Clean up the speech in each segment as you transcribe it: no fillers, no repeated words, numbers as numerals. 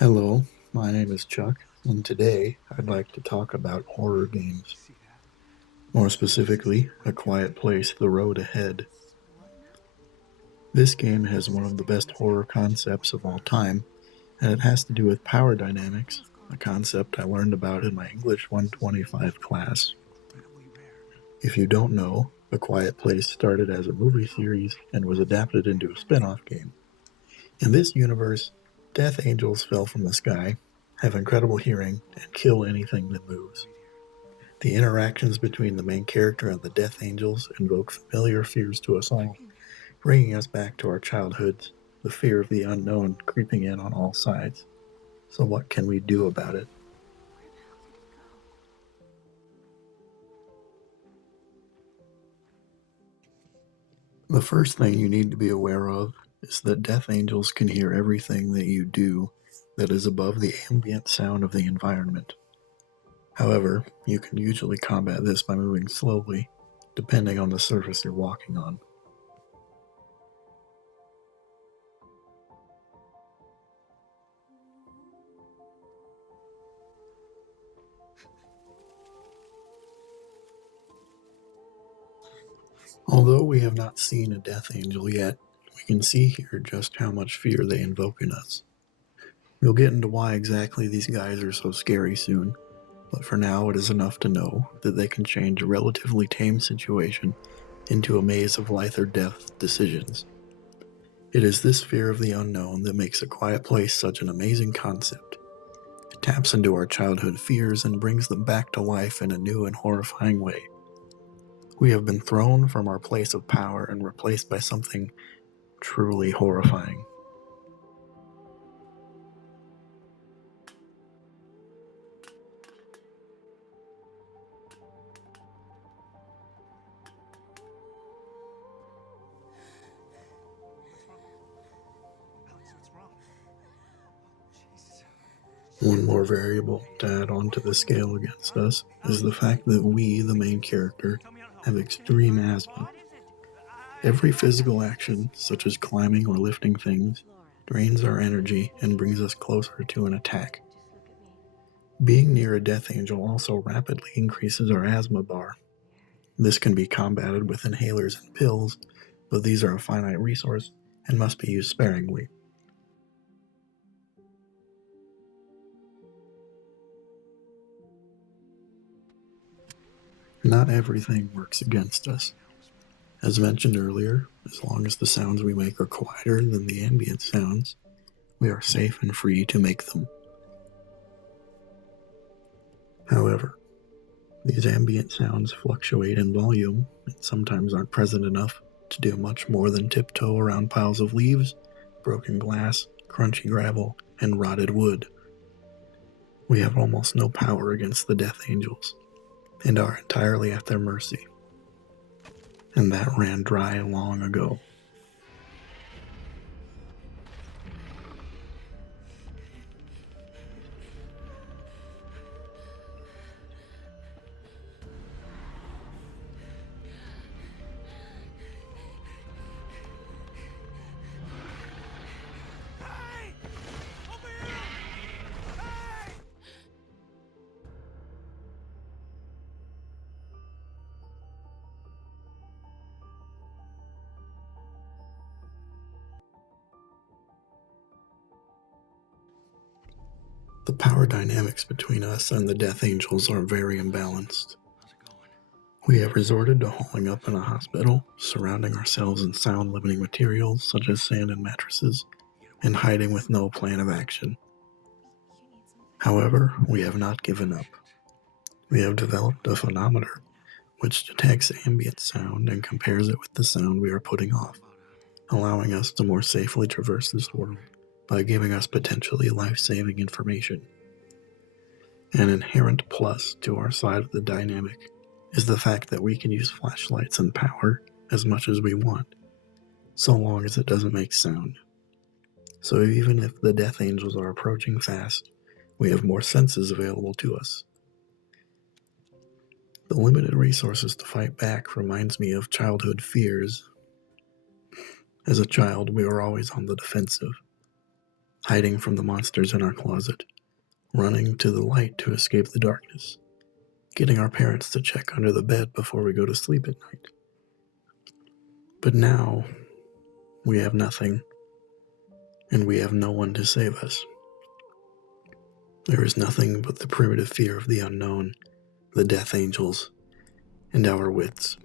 Hello, my name is Chuck, and today I'd like to talk about horror games. More specifically, A Quiet Place: The Road Ahead. This game has one of the best horror concepts of all time, and it has to do with power dynamics, a concept I learned about in my English 125 class. If you don't know, A Quiet Place started as a movie series and was adapted into a spin off game. In this universe, death angels fell from the sky, have incredible hearing, and kill anything that moves. The interactions between the main character and the death angels invoke familiar fears to us all, bringing us back to our childhoods, the fear of the unknown creeping in on all sides. So what can we do about it? The first thing you need to be aware of is that death angels can hear everything that you do that is above the ambient sound of the environment. However, you can usually combat this by moving slowly, depending on the surface you're walking on. Although we have not seen a death angel yet, we can see here just how much fear they invoke in us. We'll get into why exactly these guys are so scary soon, but for now it is enough to know that they can change a relatively tame situation into a maze of life or death decisions. It is this fear of the unknown that makes A Quiet Place such an amazing concept. It taps into our childhood fears and brings them back to life in a new and horrifying way. We have been thrown from our place of power and replaced by something truly horrifying. One more variable to add onto the scale against us is the fact that we, the main character, have extreme asthma. Every physical action, such as climbing or lifting things, drains our energy and brings us closer to an attack. Being near a death angel also rapidly increases our asthma bar. This can be combated with inhalers and pills, but these are a finite resource and must be used sparingly. Not everything works against us. As mentioned earlier, as long as the sounds we make are quieter than the ambient sounds, we are safe and free to make them. However, these ambient sounds fluctuate in volume and sometimes aren't present enough to do much more than tiptoe around piles of leaves, broken glass, crunchy gravel, and rotted wood. We have almost no power against the death angels, and are entirely at their mercy. And that ran dry long ago. The power dynamics between us and the death angels are very imbalanced. We have resorted to holing up in a hospital, surrounding ourselves in sound-limiting materials such as sand and mattresses, and hiding with no plan of action. However, we have not given up. We have developed a phonometer which detects ambient sound and compares it with the sound we are putting off, allowing us to more safely traverse this world by giving us potentially life-saving information. An inherent plus to our side of the dynamic is the fact that we can use flashlights and power as much as we want, so long as it doesn't make sound. So even if the death angels are approaching fast, we have more senses available to us. The limited resources to fight back reminds me of childhood fears. As a child, we were always on the defensive, hiding from the monsters in our closet, running to the light to escape the darkness, getting our parents to check under the bed before we go to sleep at night. But now, we have nothing, and we have no one to save us. There is nothing but the primitive fear of the unknown, the death angels, and our wits.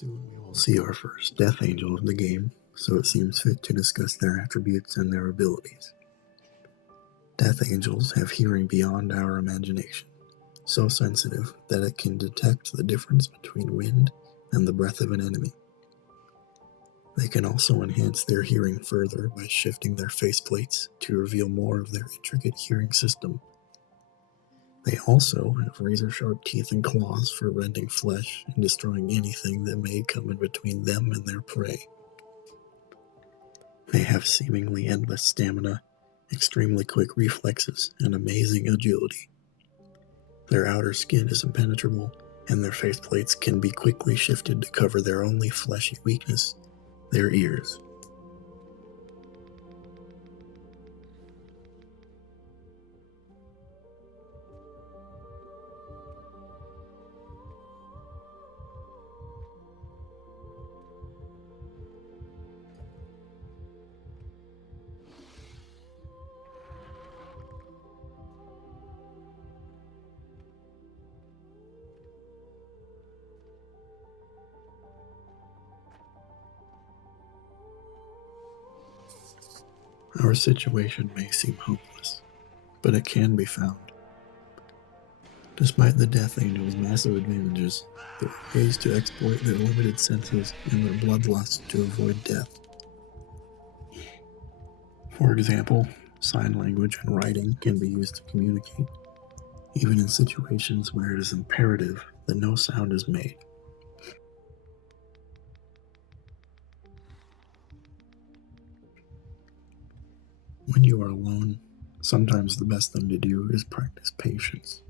Soon we will see our first death angel of the game, so it seems fit to discuss their attributes and their abilities. Death angels have hearing beyond our imagination, so sensitive that it can detect the difference between wind and the breath of an enemy. They can also enhance their hearing further by shifting their faceplates to reveal more of their intricate hearing system. They also have razor-sharp teeth and claws for rending flesh and destroying anything that may come in between them and their prey. They have seemingly endless stamina, extremely quick reflexes, and amazing agility. Their outer skin is impenetrable, and their faceplates can be quickly shifted to cover their only fleshy weakness, their ears. Our situation may seem hopeless, but it can be found. Despite the Death Angel's massive advantages, there are ways to exploit their limited senses and their bloodlust to avoid death. For example, sign language and writing can be used to communicate, even in situations where it is imperative that no sound is made. When you are alone, sometimes the best thing to do is practice patience.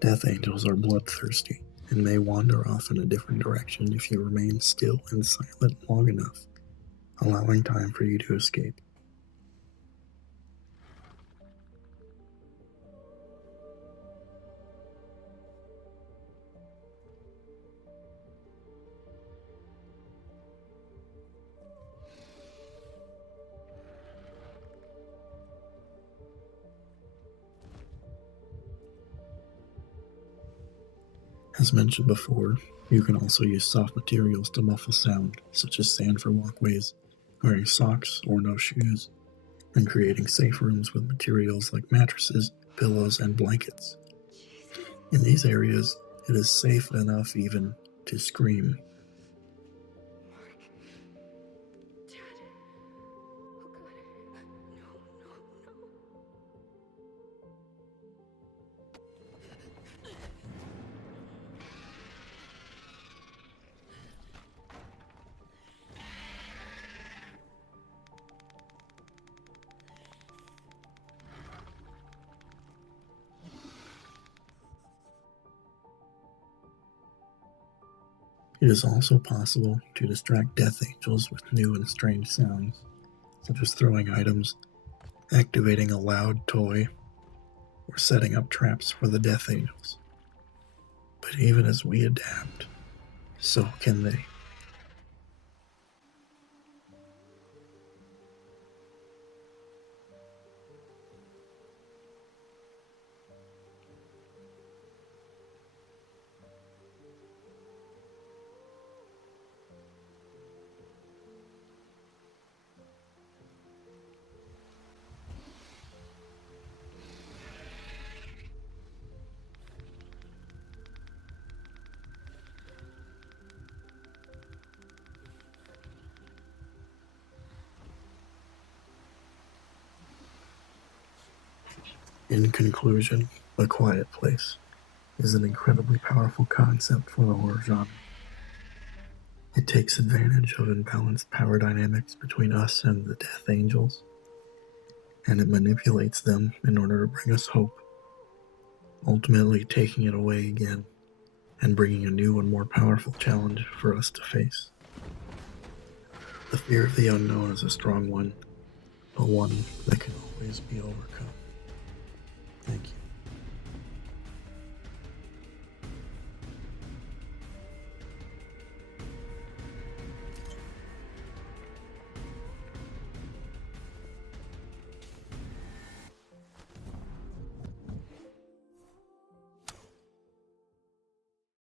Death angels are bloodthirsty and may wander off in a different direction if you remain still and silent long enough, allowing time for you to escape. As mentioned before, you can also use soft materials to muffle sound, such as sand for walkways, wearing socks or no shoes, and creating safe rooms with materials like mattresses, pillows, and blankets. In these areas, it is safe enough even to scream. It is also possible to distract death angels with new and strange sounds, such as throwing items, activating a loud toy, or setting up traps for the death angels. But even as we adapt, so can they. In conclusion, A Quiet Place is an incredibly powerful concept for the horror genre. It takes advantage of imbalanced power dynamics between us and the Death Angels, and it manipulates them in order to bring us hope, ultimately taking it away again and bringing a new and more powerful challenge for us to face. The fear of the unknown is a strong one, but one that can always be overcome. Thank you.